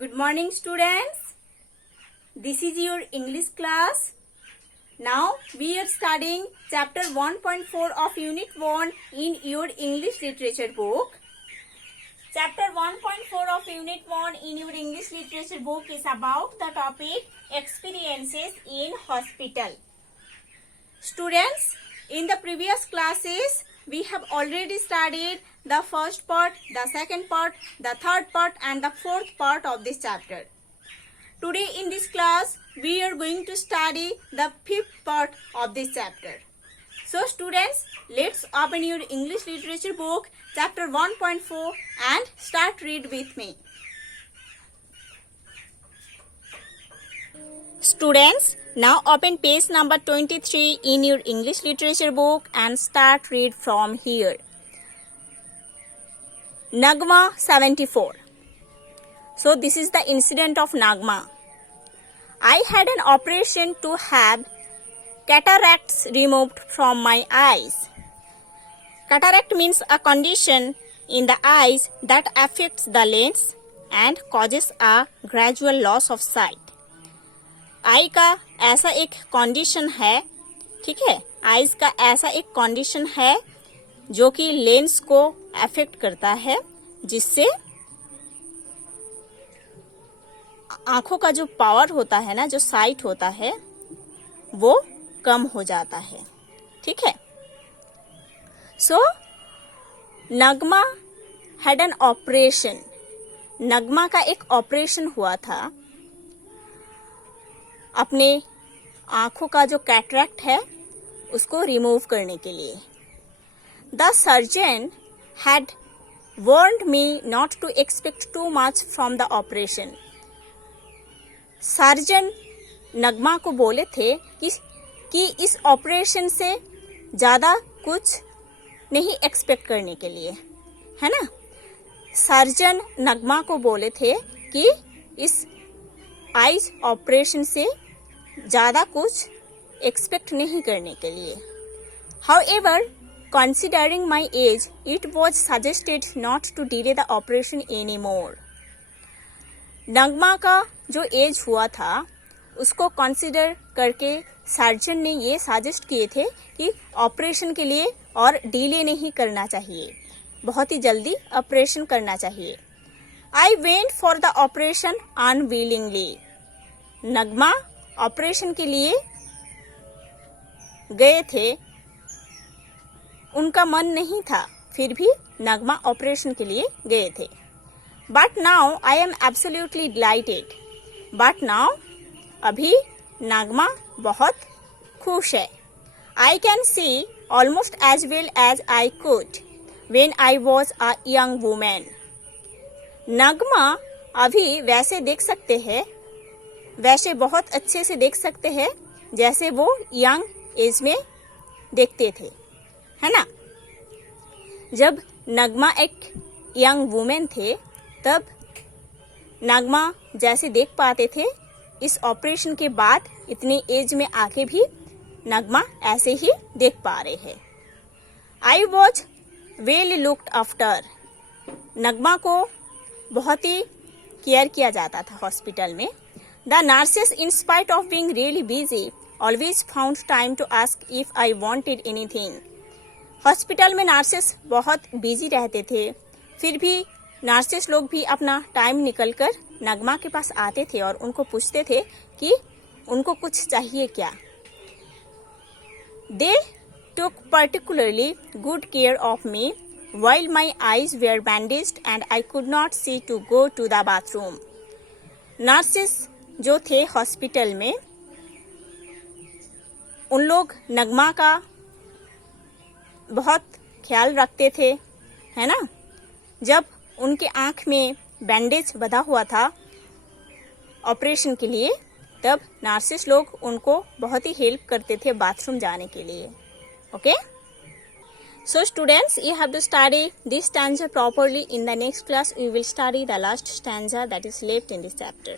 Good morning, students. This is your English class. Now we are studying chapter 1.4 of unit 1 in your English literature book. Chapter 1.4 of unit 1 in your English literature book is about the topic experiences in hospital. Students, in the previous classes we have already studied the first part, the second part, the third part and the fourth part of this chapter. Today in this class we are going to study the fifth part of this chapter. So students, let's open your English literature book chapter 1.4 and start read with me. Students, now open page number 23 in your English literature book and start read from here. Nagma 74. So this is the incident of Nagma. I had an operation to have cataracts removed from my eyes. Cataract means a condition in the eyes that affects the lens and causes a gradual loss of sight. आई का ऐसा एक condition है, ठीक है, eyes का ऐसा एक condition है जो कि लेंस को अफेक्ट करता है, जिससे आंखों का जो पावर होता है ना, जो साइट होता है, वो कम हो जाता है. ठीक है. सो नगमा हैड एन ऑपरेशन. नगमा का एक ऑपरेशन हुआ था अपने आंखों का जो कैटरैक्ट है उसको रिमूव करने के लिए. The surgeon had warned me not to expect too much from the operation. Surgeon Nagma को बोले थे कि इस ऑपरेशन से ज़्यादा कुछ नहीं एक्सपेक्ट करने के लिए, है ना. सर्जन नगमा को बोले थे कि इस आईज ऑपरेशन से ज़्यादा कुछ एक्सपेक्ट नहीं करने के लिए. However, considering my age, it was suggested not to delay the operation any more. Nagma का जो एज हुआ था उसको कंसिडर करके सर्जन ने ये सजेस्ट किए थे कि ऑपरेशन के लिए और डिले नहीं करना चाहिए, बहुत ही जल्दी ऑपरेशन करना चाहिए. I went for the operation unwillingly. Nagma operation के लिए गए थे, उनका मन नहीं था, फिर भी नगमा ऑपरेशन के लिए गए थे. But now I am absolutely delighted. But now, अभी नगमा बहुत खुश है. I can see almost as well as I could when I was a young women. Nagma अभी वैसे देख सकते हैं, वैसे बहुत अच्छे से देख सकते हैं जैसे वो यंग एज में देखते थे, है ना. जब नगमा एक यंग वुमेन थे तब नगमा जैसे देख पाते थे, इस ऑपरेशन के बाद इतनी एज में आके भी नगमा ऐसे ही देख पा रहे हैं. I was well looked after. Nagma को बहुत ही केयर किया जाता था हॉस्पिटल में. The nurses, in spite of being really busy, always found time to ask if I wanted anything. Hospital में नर्सेस बहुत बिजी रहते थे, फिर भी नर्सेस लोग भी अपना टाइम निकलकर नगमा के पास आते थे और उनको पूछते थे कि उनको कुछ चाहिए क्या. They took particularly good care of me while my eyes were bandaged and I could not see to go to the bathroom. Nurses जो थे हॉस्पिटल में, उन लोग नगमा का बहुत ख्याल रखते थे, है ना. जब उनके आँख में बैंडेज बंधा हुआ था ऑपरेशन के लिए, तब नर्सेस लोग उनको बहुत ही हेल्प करते थे बाथरूम जाने के लिए. Okay. So students, you have to study this stanza properly. In the next class, we will study the last stanza that is left in this chapter.